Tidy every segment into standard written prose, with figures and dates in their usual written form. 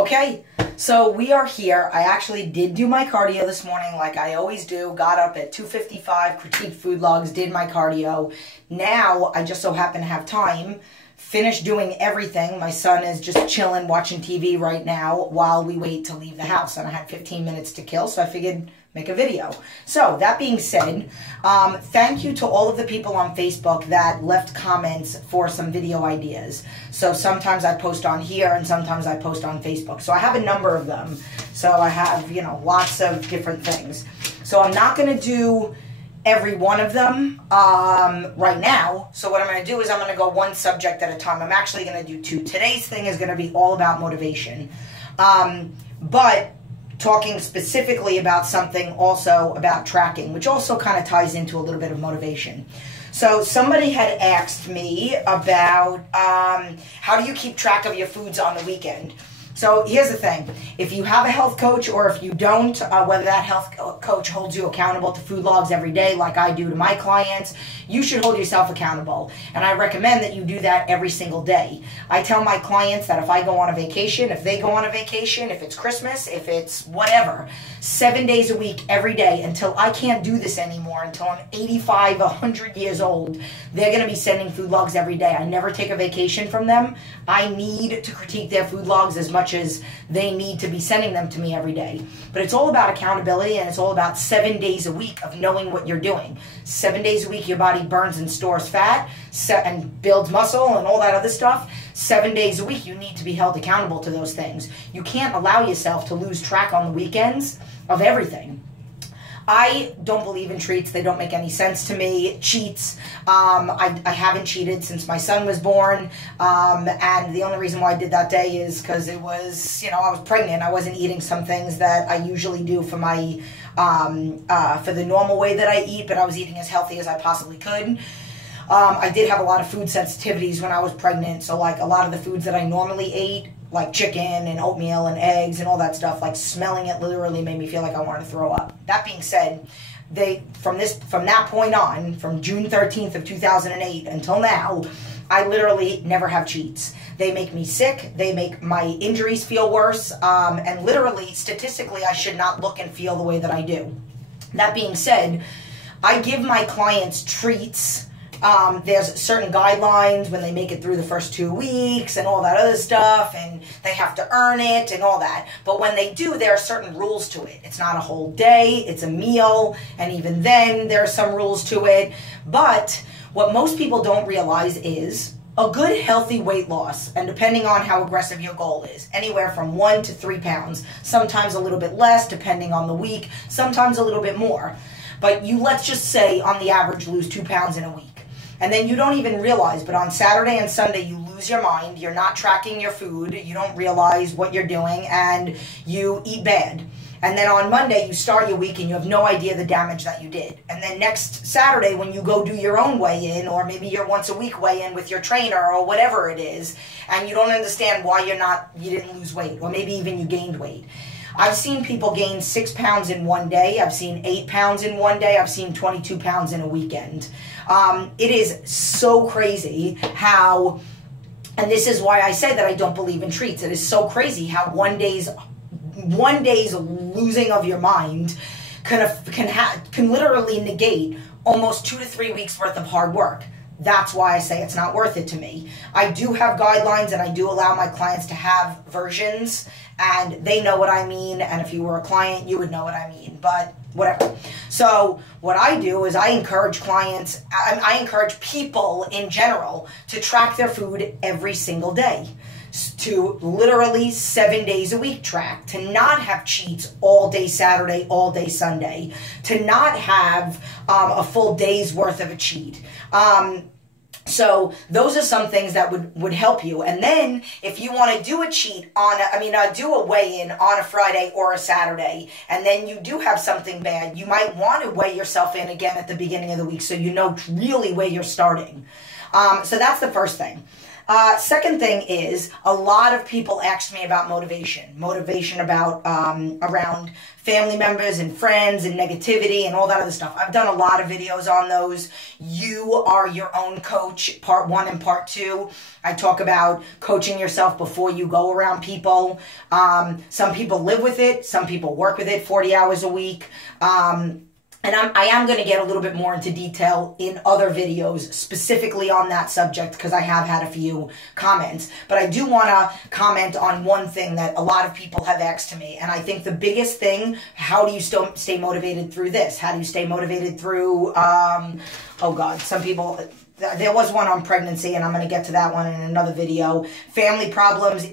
Okay, so we are here. I actually did do my cardio this morning like I always do. Got up at 2:55, critiqued food logs, did my cardio. Now, I just so happen to have time. Finished doing everything. My son is just chilling, watching TV right now while we wait to leave the house. And I had 15 minutes to kill, so I figured make a video. So, that being said, thank you to all of the people on Facebook that left comments for some video ideas. So, sometimes I post on here and sometimes I post on Facebook. So, I have a number of them. So, I have, lots of different things. So, I'm not going to do every one of them right now. So what I'm going to do is I'm going to go one subject at a time. I'm actually going to do two. Today's thing is going to be all about motivation. But talking specifically about something also about tracking, which also kind of ties into a little bit of motivation. So somebody had asked me about how do you keep track of your foods on the weekend? So here's the thing. If you have a health coach or if you don't, whether that health coach holds you accountable to food logs every day like I do to my clients, you should hold yourself accountable. And I recommend that you do that every single day. I tell my clients that if I go on a vacation, if they go on a vacation, if it's Christmas, if it's whatever, 7 days a week, every day, until I can't do this anymore, until I'm 85, 100 years old, they're going to be sending food logs every day. I never take a vacation from them. I need to critique their food logs as much as they need to be sending them to me every day. But it's all about accountability, and it's all about 7 days a week of knowing what you're doing. 7 days a week, your body burns and stores fat and builds muscle and all that other stuff. 7 days a week, you need to be held accountable to those things. You can't allow yourself to lose track on the weekends of everything. I don't believe in treats. They don't make any sense to me. Cheats. I haven't cheated since my son was born. And the only reason why I did that day is because it was, I was pregnant. I wasn't eating some things that I usually do for my, for the normal way that I eat, but I was eating as healthy as I possibly could. I did have a lot of food sensitivities when I was pregnant. So like a lot of the foods that I normally ate, like chicken and oatmeal and eggs and all that stuff, like smelling it literally made me feel like I wanted to throw up. That being said, from that point on, from June 13th of 2008 until now, I literally never have cheats. They make me sick. They make my injuries feel worse. And literally, statistically, I should not look and feel the way that I do. That being said, I give my clients treats. There's certain guidelines when they make it through the first 2 weeks and all that other stuff, and they have to earn it and all that. But when they do, there are certain rules to it. It's not a whole day, it's a meal, and even then there are some rules to it. But what most people don't realize is a good healthy weight loss, and depending on how aggressive your goal is, anywhere from 1 to 3 pounds, sometimes a little bit less depending on the week, sometimes a little bit more. But let's just say on the average lose 2 pounds in a week. And then you don't even realize, but on Saturday and Sunday, you lose your mind. You're not tracking your food. You don't realize what you're doing, and you eat bad. And then on Monday, you start your week, and you have no idea the damage that you did. And then next Saturday, when you go do your own weigh-in, or maybe your once-a-week weigh-in with your trainer, or whatever it is, and you don't understand why you didn't lose weight, or maybe even you gained weight. I've seen people gain 6 pounds in one day. I've seen 8 pounds in one day. I've seen 22 pounds in a weekend. It is so crazy how, and this is why I say that I don't believe in treats. It is so crazy how one day's losing of your mind can literally negate almost 2 to 3 weeks worth of hard work. That's why I say it's not worth it to me. I do have guidelines, and I do allow my clients to have versions, and they know what I mean, and if you were a client, you would know what I mean, but whatever. So what I do is I encourage clients, I encourage people in general to track their food every single day, to literally 7 days a week track, to not have cheats all day Saturday, all day Sunday, to not have a full day's worth of a cheat. So those are some things that would help you. And then if you want to do a cheat do a weigh-in on a Friday or a Saturday, and then you do have something bad, you might want to weigh yourself in again at the beginning of the week so you know really where you're starting. So that's the first thing. Second thing is, a lot of people ask me about motivation. Motivation about around family members and friends and negativity and all that other stuff. I've done a lot of videos on those. You are your own coach, part 1 and part 2. I talk about coaching yourself before you go around people. Some people live with it. Some people work with it 40 hours a week. And I am going to get a little bit more into detail in other videos specifically on that subject because I have had a few comments. But I do want to comment on one thing that a lot of people have asked to me. And I think the biggest thing, how do you still stay motivated through this? How do you stay motivated through, oh God, some people... There was one on pregnancy, and I'm going to get to that one in another video. Family problems,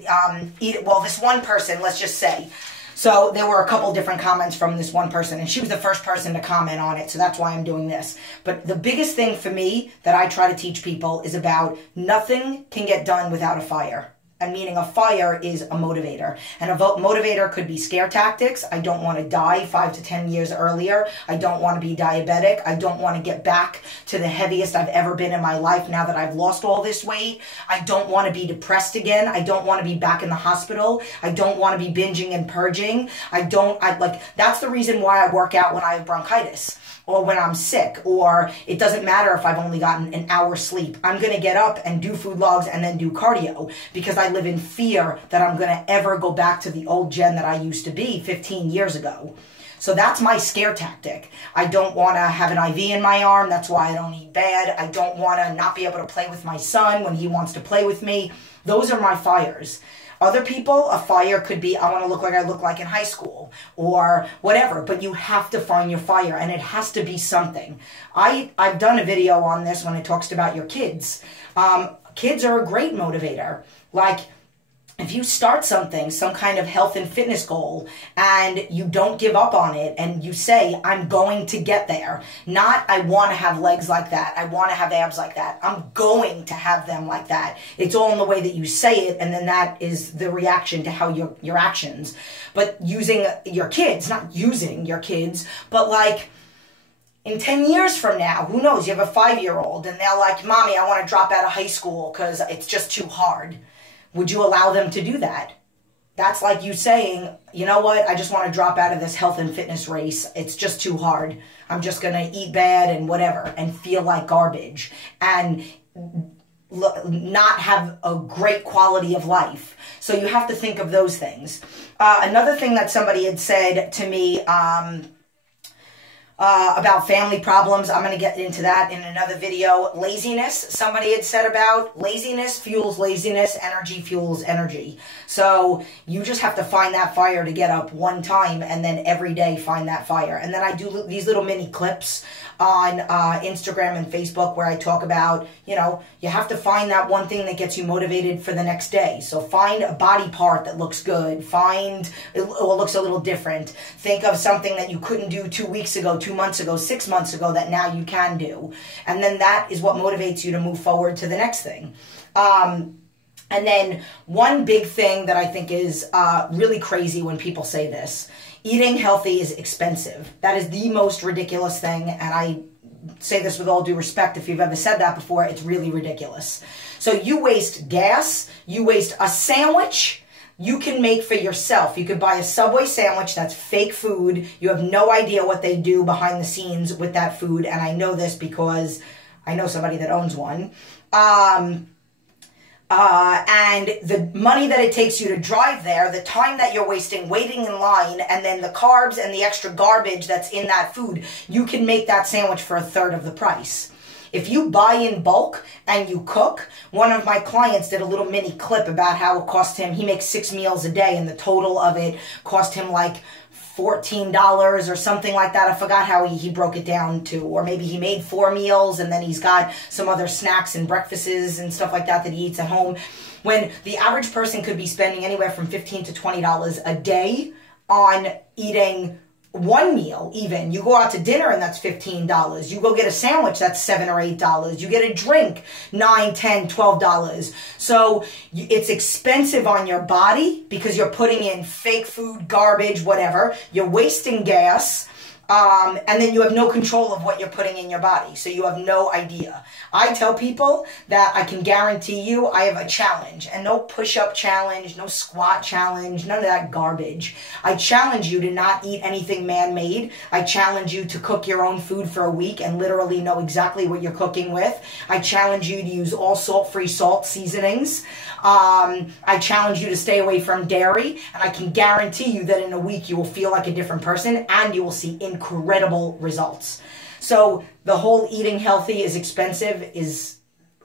well, this one person, let's just say... So there were a couple different comments from this one person, and she was the first person to comment on it, so that's why I'm doing this. But the biggest thing for me that I try to teach people is about nothing can get done without a fire. And meaning a fire is a motivator. And a motivator could be scare tactics. I don't want to die 5 to 10 years earlier. I don't want to be diabetic. I don't want to get back to the heaviest I've ever been in my life now that I've lost all this weight. I don't want to be depressed again. I don't want to be back in the hospital. I don't want to be binging and purging. That's the reason why I work out when I have bronchitis, or when I'm sick, or it doesn't matter if I've only gotten an hour's sleep. I'm going to get up and do food logs and then do cardio because I live in fear that I'm going to ever go back to the old Jen that I used to be 15 years ago. So that's my scare tactic. I don't want to have an IV in my arm. That's why I don't eat bad. I don't want to not be able to play with my son when he wants to play with me. Those are my fires. Other people, a fire could be, I want to look like I look like in high school or whatever, but you have to find your fire and it has to be something. I've done a video on this when it talks about your kids. Kids are a great motivator. Like, if you start something, some kind of health and fitness goal, and you don't give up on it, and you say, I'm going to get there. Not, I want to have legs like that. I want to have abs like that. I'm going to have them like that. It's all in the way that you say it, and then that is the reaction to how your actions. But using your kids, not using your kids, but like, in 10 years from now, who knows, you have a 5-year-old, and they're like, Mommy, I want to drop out of high school because it's just too hard. Would you allow them to do that? That's like you saying, you know what, I just want to drop out of this health and fitness race. It's just too hard. I'm just going to eat bad and whatever and feel like garbage and not have a great quality of life. So you have to think of those things. Another thing that somebody had said to me, about family problems. I'm going to get into that in another video. Laziness. Somebody had said about laziness fuels laziness. Energy fuels energy. So you just have to find that fire to get up one time and then every day find that fire. And then I do these little mini clips on Instagram and Facebook where I talk about, you know, you have to find that one thing that gets you motivated for the next day. So find a body part that looks good. Find what looks a little different. Think of something that you couldn't do 2 weeks ago, 2 months ago, 6 months ago that now you can do. And then that is what motivates you to move forward to the next thing. And then one big thing that I think is really crazy when people say this, eating healthy is expensive. That is the most ridiculous thing, and I say this with all due respect. If you've ever said that before, it's really ridiculous. So you waste gas, you waste a sandwich you can make for yourself. You could buy a Subway sandwich that's fake food. You have no idea what they do behind the scenes with that food, and I know this because I know somebody that owns one. And the money that it takes you to drive there, the time that you're wasting waiting in line, and then the carbs and the extra garbage that's in that food, you can make that sandwich for 1/3 of the price. If you buy in bulk and you cook, one of my clients did a little mini clip about how it cost him, he makes 6 meals a day, and the total of it cost him like $14 or something like that. I forgot how he broke it down to, or maybe he made 4 meals and then he's got some other snacks and breakfasts and stuff like that that he eats at home. When the average person could be spending anywhere from $15 to $20 a day on eating one meal even. You go out to dinner and that's $15. You go get a sandwich, that's $7 or $8. You get a drink, $9, $10, $12. So it's expensive on your body because you're putting in fake food, garbage, whatever. You're wasting gas. and then you have no control of what you're putting in your body, so you have no idea. I tell people that I can guarantee you I have a challenge, and no push-up challenge, no squat challenge, none of that garbage. I challenge you to not eat anything man-made. I challenge you to cook your own food for a week and literally know exactly what you're cooking with. I challenge you to use all salt-free salt seasonings. I challenge you to stay away from dairy, and I can guarantee you that in a week you will feel like a different person and you will see incredible results. So the whole eating healthy is expensive is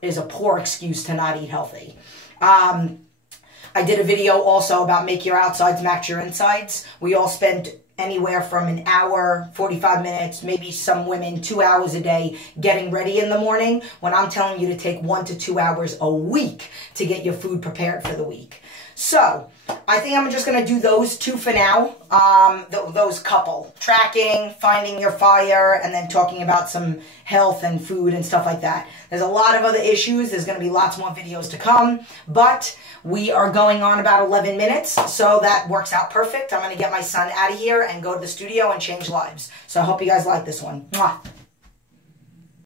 a poor excuse to not eat healthy. I did a video also about make your outsides match your insides. We all spend anywhere from an hour, 45 minutes, maybe some women 2 hours a day getting ready in the morning, when I'm telling you to take 1 to 2 hours a week to get your food prepared for the week. So I think I'm just going to do those two for now, those couple. Tracking, finding your fire, and then talking about some health and food and stuff like that. There's a lot of other issues. There's going to be lots more videos to come, but we are going on about 11 minutes, so that works out perfect. I'm going to get my son out of here and go to the studio and change lives. So I hope you guys like this one. Mwah.